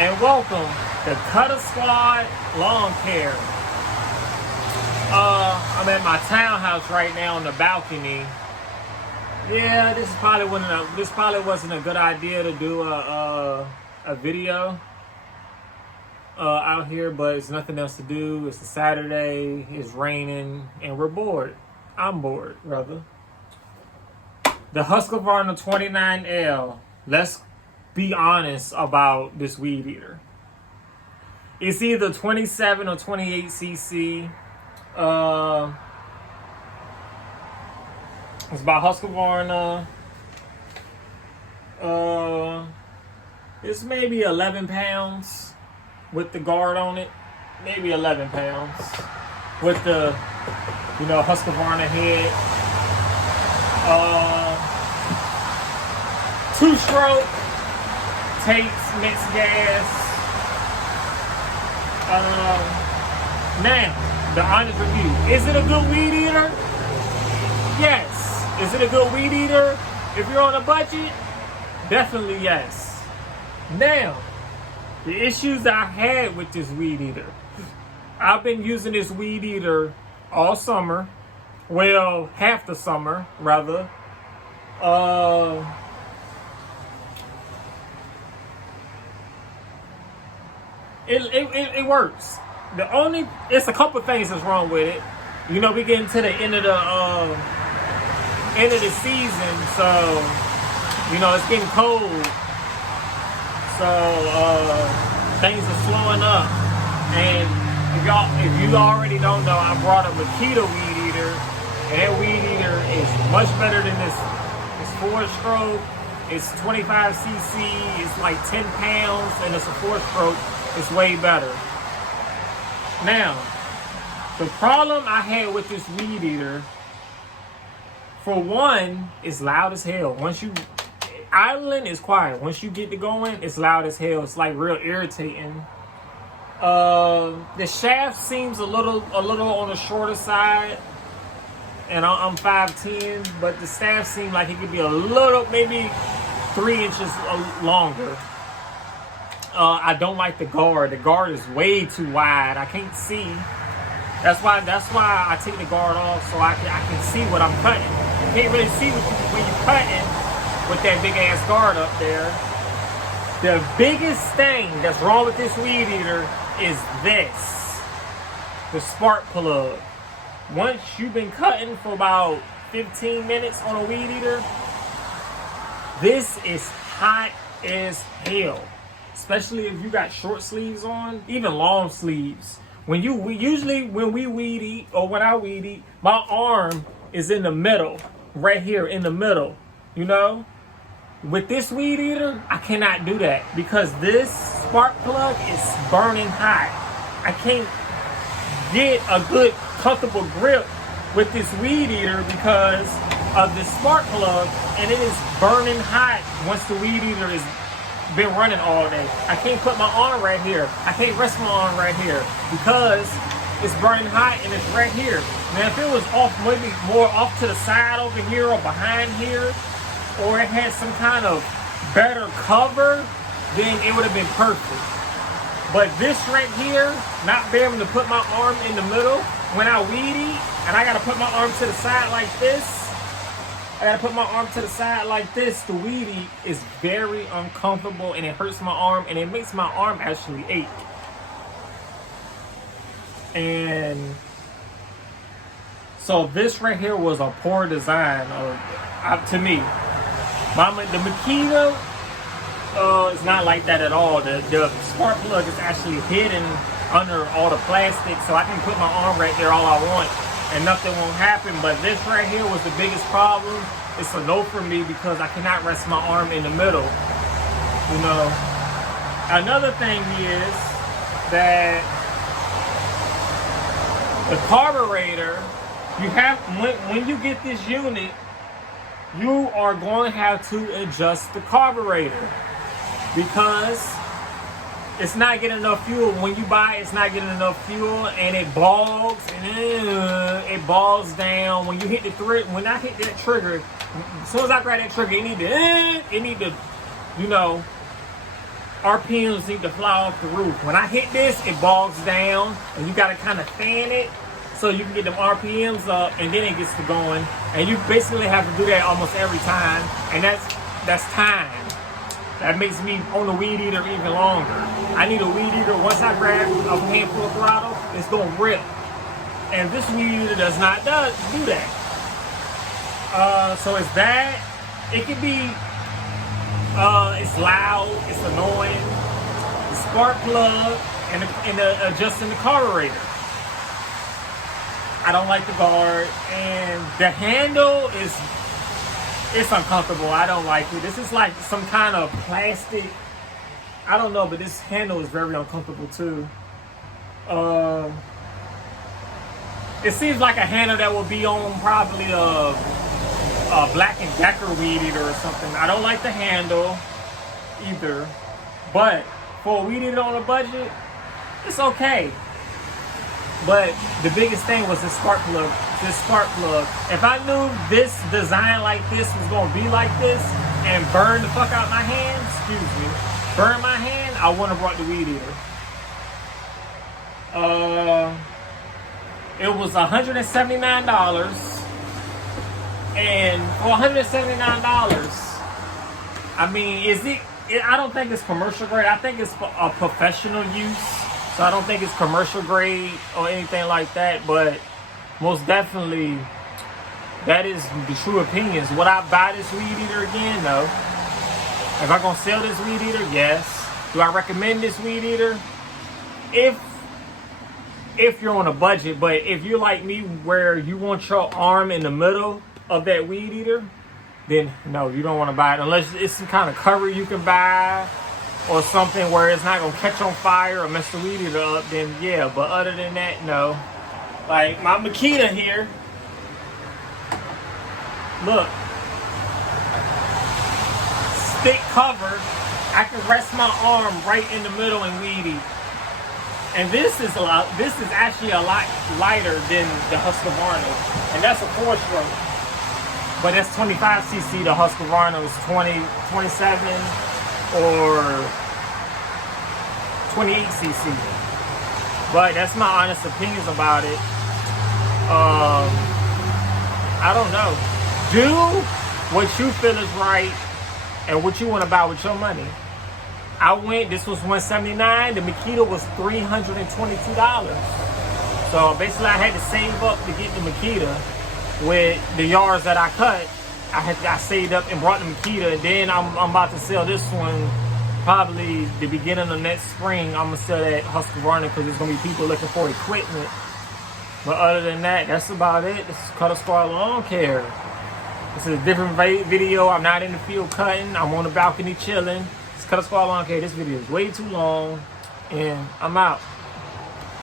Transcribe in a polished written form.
and welcome to Cutter Squad Lawn Care. I'm at my townhouse right now on the balcony. Yeah, this probably wasn't a good idea to do a video out here, but it's nothing else to do. It's a Saturday, it's raining, and we're bored. I'm bored, rather. The Husqvarna 129L. Let's be honest about this weed eater. It's either 27 or 28 cc. It's by Husqvarna. It's maybe 11 pounds with the guard on it. Maybe 11 pounds with the, Husqvarna head. 2-stroke, takes mixed gas. Now, the honest review. Is it a good weed eater? Yes. Is it a good weed eater? If you're on a budget, definitely yes. Now, the issues I had with this weed eater. I've been using this weed eater all summer. Well, half the summer, rather. It works. It's a couple things that's wrong with it. We getting to the end of the season, so it's getting cold. So things are slowing up. And if you already don't know, I brought a Makita weed eater, and that weed eater is much better than this. It's 4-stroke. It's 25 cc. It's like 10 pounds, and it's a 4-stroke. It's way better. Now, the problem I had with this weed eater, for one, it's loud as hell. Idling is quiet. Once you get to going, it's loud as hell. It's like real irritating. The shaft seems a little on the shorter side, and I'm 5'10", but the staff seemed like it could be a little, maybe 3 inches longer. I don't like the guard. The guard is way too wide. I can't see. That's why I take the guard off, so I can see what I'm cutting. You can't really see when you're cutting with that big ass guard up there. The biggest thing that's wrong with this weed eater is this. The spark plug. Once you've been cutting for about 15 minutes on a weed eater, this is hot as hell. Especially if you got short sleeves on, even long sleeves. When we weed eat, or when I weed eat, my arm is in the middle, right here in the middle, With this weed eater, I cannot do that because this spark plug is burning hot. I can't get a good, comfortable grip with this weed eater because of the spark plug, and it is burning hot once the weed eater is been running all day. I can't put my arm right here. I can't rest my arm right here because it's burning hot and it's right here. Now, if it was off, maybe more off to the side over here or behind here, or it had some kind of better cover, then it would have been perfect. But this right here, not being able to put my arm in the middle when I weed eat, and I gotta put my arm to the side like this. The weed eat is very uncomfortable, and it hurts my arm, and it makes my arm actually ache. And so this right here was a poor design to me. The Makita is not like that at all. The spark plug is actually hidden under all the plastic, so I can put my arm right there all I want and nothing won't happen. But this right here was the biggest problem. It's a no for me because I cannot rest my arm in the middle. Another thing is that the carburetor, when you get this unit, you are going to have to adjust the carburetor because it's not getting enough fuel. When you buy it, it's not getting enough fuel, and it bogs, and it bogs down. When you hit the when I hit that trigger, as soon as I grab that trigger, it need to, RPMs need to fly off the roof. When I hit this, it bogs down, and you gotta kind of fan it so you can get them RPMs up, and then it gets to going. And you basically have to do that almost every time, and that's time. That makes me on the weed eater even longer. I need a weed eater. Once I grab a handful of throttle, it's gonna rip. And this weed eater does not do that. So it's bad. It can be, it's loud, it's annoying. The spark plug and adjusting the carburetor. I don't like the guard, and the handle it's uncomfortable. I don't like it. This is like some kind of plastic. I don't know, but this handle is very uncomfortable too. It seems like a handle that will be on probably a Black & Decker weed eater or something. I don't like the handle either, but for a weed eater on a budget, it's okay. But the biggest thing was this spark plug. If I knew this design like this was gonna be like this and burn the fuck out my hand, burn my hand, I wouldn't have brought the weed eater. It was $179, and for $179, I mean, I don't think it's commercial grade. I think it's for a professional use. So I don't think it's commercial grade or anything like that, but most definitely that is the true opinions. Would I buy this weed eater again? No. Am I gonna sell this weed eater? Yes. Do I recommend this weed eater? If you're on a budget, but if you're like me where you want your arm in the middle of that weed eater, then no, you don't want to buy it unless it's some kind of cover you can buy or something where it's not gonna catch on fire or mess the weed eater up, then yeah. But other than that, no. Like my Makita here, look, stick cover. I can rest my arm right in the middle and weed eat. And this is actually a lot lighter than the Husqvarna, and that's a 4-stroke. But that's 25cc. The Husqvarna was 27 or 28cc. But that's my honest opinions about it. I don't know. Do what you feel is right and what you want to buy with your money. This was $179. The Makita was $322. So basically I had to save up to get the Makita. With the yards that I cut, I saved up and brought the Makita, and then I'm about to sell this one probably the beginning of next spring. I'm gonna sell that Husqvarna because there's gonna be people looking for equipment. But other than that, that's about it. This is Cutter Squad Lawn Care. This is a different video. I'm not in the field cutting. I'm on the balcony chilling. It's Cutter Squad Lawn Care. This video is way too long, and I'm out.